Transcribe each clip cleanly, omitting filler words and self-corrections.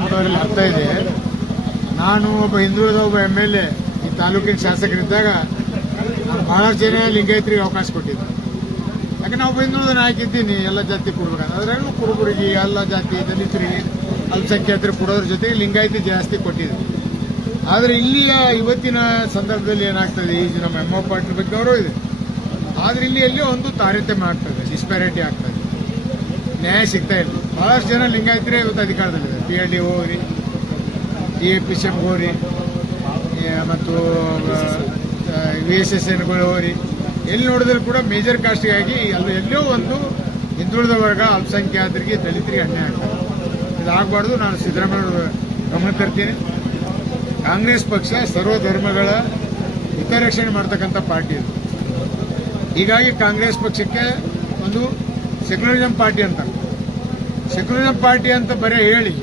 ಅಂತವರಲ್ಲಿ ಅರ್ಥ ಇದೆ. ನಾನು ಒಬ್ಬ ಹಿಂದುಳಿದ ಒಬ್ಬ MLA ಈ ತಾಲೂಕಿನ ಶಾಸಕರಿದ್ದಾಗ ನಾನು ಬಹಳಷ್ಟು ಜನ ಲಿಂಗಾಯತರಿಗೆ ಅವಕಾಶ ಕೊಟ್ಟಿದ್ದೆ. ಯಾಕೆ ನಾವು ಹಿಂದುಳಿದ ನಾಯಕ ಇದ್ದೀನಿ, ಎಲ್ಲ ಜಾತಿ ಕೊಡ್ಬೇಕಂತ. ಅದ್ರಾಗೂ ಕುರುಬರಿಗೆ, ಎಲ್ಲ ಜಾತಿ ದಲಿತರಿಗೆ, ಅಲ್ಪಸಂಖ್ಯಾತರಿಗೆ ಕೊಡೋದ್ರ ಜೊತೆಗೆ ಲಿಂಗಾಯತಿ ಜಾಸ್ತಿ ಕೊಟ್ಟಿದೆ. ಆದರೆ ಇಲ್ಲಿಯ ಇವತ್ತಿನ ಸಂದರ್ಭದಲ್ಲಿ ಏನಾಗ್ತದೆ, ಈಗ ನಮ್ಮ ಎಮ್ ಪಾಟೀಲ್ ಬಗ್ಗೆ ಗೌರವ ಇದೆ, ಆದರೆ ಇಲ್ಲಿ ಎಲ್ಲಿಯೋ ಒಂದು ತಾರತಮ್ಯ ಆಗ್ತದೆ, ಡಿಸ್ಪ್ಯಾರಿಟಿ ಆಗ್ತದೆ, ನ್ಯಾಯ ಸಿಗ್ತಾ ಇಲ್ಲ. ಬಹಳಷ್ಟು ಜನ ಲಿಂಗಾಯತರೇ ಇವತ್ತು ಅಧಿಕಾರದಲ್ಲಿದೆ. PLD ಹೋಗ್ರಿ, TAPCM ಹೋಗ್ರಿ, ಮತ್ತು VSSNಗಳು ಹೋಗ್ರಿ, ಎಲ್ಲಿ ನೋಡಿದ್ರು ಕೂಡ ಮೇಜರ್ ಕಾಸ್ಟ್ಗಾಗಿ ಎಲ್ಲೋ ಒಂದು ಹಿಂದುಳಿದ ವರ್ಗ, ಅಲ್ಪಸಂಖ್ಯಾತರಿಗೆ, ದಲಿತರಿಗೆ ಅನ್ಯಾಯ ಆಗ್ತದೆ. ಇದಾಗಬಾರ್ದು. ನಾನು ಸಿದ್ದರಾಮಯ್ಯ ಗಮನ ತರ್ತೀನಿ. ಕಾಂಗ್ರೆಸ್ ಪಕ್ಷ ಸರ್ವ ಧರ್ಮಗಳ ಹಿತರಕ್ಷಣೆ ಮಾಡ್ತಕ್ಕಂಥ ಪಾರ್ಟಿ ಇದು. ಹೀಗಾಗಿ ಕಾಂಗ್ರೆಸ್ ಪಕ್ಷಕ್ಕೆ ಒಂದು ಸೆಕ್ಯುಲರಿಸಂ ಪಾರ್ಟಿ ಅಂತ, ಸೆಕ್ಯುಲರಿಸಂ ಪಾರ್ಟಿ ಅಂತ ಬರೀ ಹೇಳಿ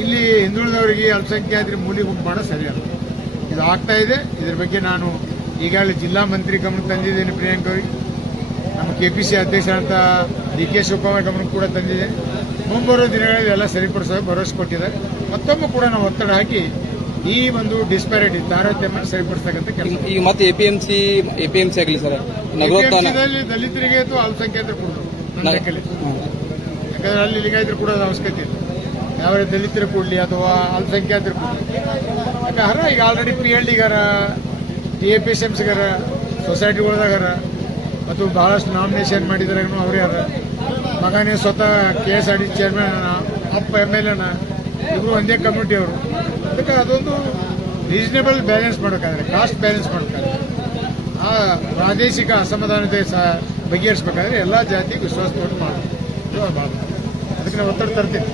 ಇಲ್ಲಿ ಹಿಂದುಳಿದವರಿಗೆ, ಅಲ್ಪಸಂಖ್ಯಾತರಿಗೆ ಮೂಲಿ ಗುಂಪು ಮಾಡೋ ಸರಿಯಲ್ಲ. ಇದು ಆಗ್ತಾ ಇದೆ. ಇದ್ರ ಬಗ್ಗೆ ನಾನು ಈಗಾಗಲೇ ಜಿಲ್ಲಾ ಮಂತ್ರಿ ಗಮನ ತಂದಿದ್ದೇನೆ, ಪ್ರಿಯಾಂಕ್ ಅವರಿಗೆ. ನಮ್ಮ KPC ಅಧ್ಯಕ್ಷರಂತ DK ಶಿವಕುಮಾರ್ ಗಮನ ಕೂಡ ತಂದಿದೆ. ಮುಂಬರುವ ದಿನಗಳಲ್ಲಿ ಎಲ್ಲ ಸರಿಪಡಿಸೋ ಭರವಸೆ ಕೊಟ್ಟಿದ್ದಾರೆ. ಮತ್ತೊಮ್ಮೆ ಕೂಡ ನಾವು ಒತ್ತಡ ಹಾಕಿ ಈ ಒಂದು ಡಿಸ್ಪ್ಯಾರಿಟಿ, ತಾರತಮ್ಯ ಸರಿಪಡಿಸ್ತಕ್ಕಂಥ ಕೆಲಸ. ಈಗ ಮತ್ತೆ APMC ಆಗಲಿ ಸರ್, ದಲಿತರಿಗೆ ಅಥವಾ ಅಲ್ಪಸಂಖ್ಯಾತರು ಕೊಡೋದು ನನ್ನ ಲೆಕ್ಕದಲ್ಲಿ. ಯಾಕಂದ್ರೆ ಅಲ್ಲಿ ಲಿಂಗಾಯತರು ಕೊಡೋದು ಅವಶ್ಯಕತೆ ಇಲ್ಲ. ಯಾವ ದಲಿತರು ಕೊಡಲಿ ಅಥವಾ ಅಲ್ಪಸಂಖ್ಯಾತರು ಕೊಡಲಿ. ಯಾಕಂದ್ರೆ ಈಗ ಆಲ್ರೆಡಿ PLDಗಾರ, TAPCMಸ್ಗಾರ, ಸೊಸೈಟಿಗಳದಾಗಾರ, ಮತ್ತು ಬಹಳಷ್ಟು ನಾಮಿನೇಷನ್ ಮಾಡಿದ್ರೆ ಅವ್ರು ಯಾರ ಮಗನೇ ಸ್ವತಃ KSRTC ಚೇರ್ಮನ್, ಅಪ್ಪ MLA ಇವರು ಒಂದೇ ಕಮ್ಯುನಿಟಿ ಅವರು. ಅದಕ್ಕೆ ಅದೊಂದು ರೀಸನೇಬಲ್ ಬ್ಯಾಲೆನ್ಸ್ ಮಾಡಬೇಕಾದ್ರೆ, ಕಾಸ್ಟ್ ಬ್ಯಾಲೆನ್ಸ್ ಮಾಡಬೇಕಾದ್ರೆ, ಆ ಪ್ರಾದೇಶಿಕ ಅಸಮಾಧಾನತೆ ಬಗೆಹರಿಸಬೇಕಾದ್ರೆ ಎಲ್ಲ ಜಾತಿ ವಿಶ್ವಾಸ ತಗೊಂಡು ಮಾಡಬೇಕು. ಅದಕ್ಕೆ ನಾವು ಒತ್ತಡ ತರ್ತೀವಿ.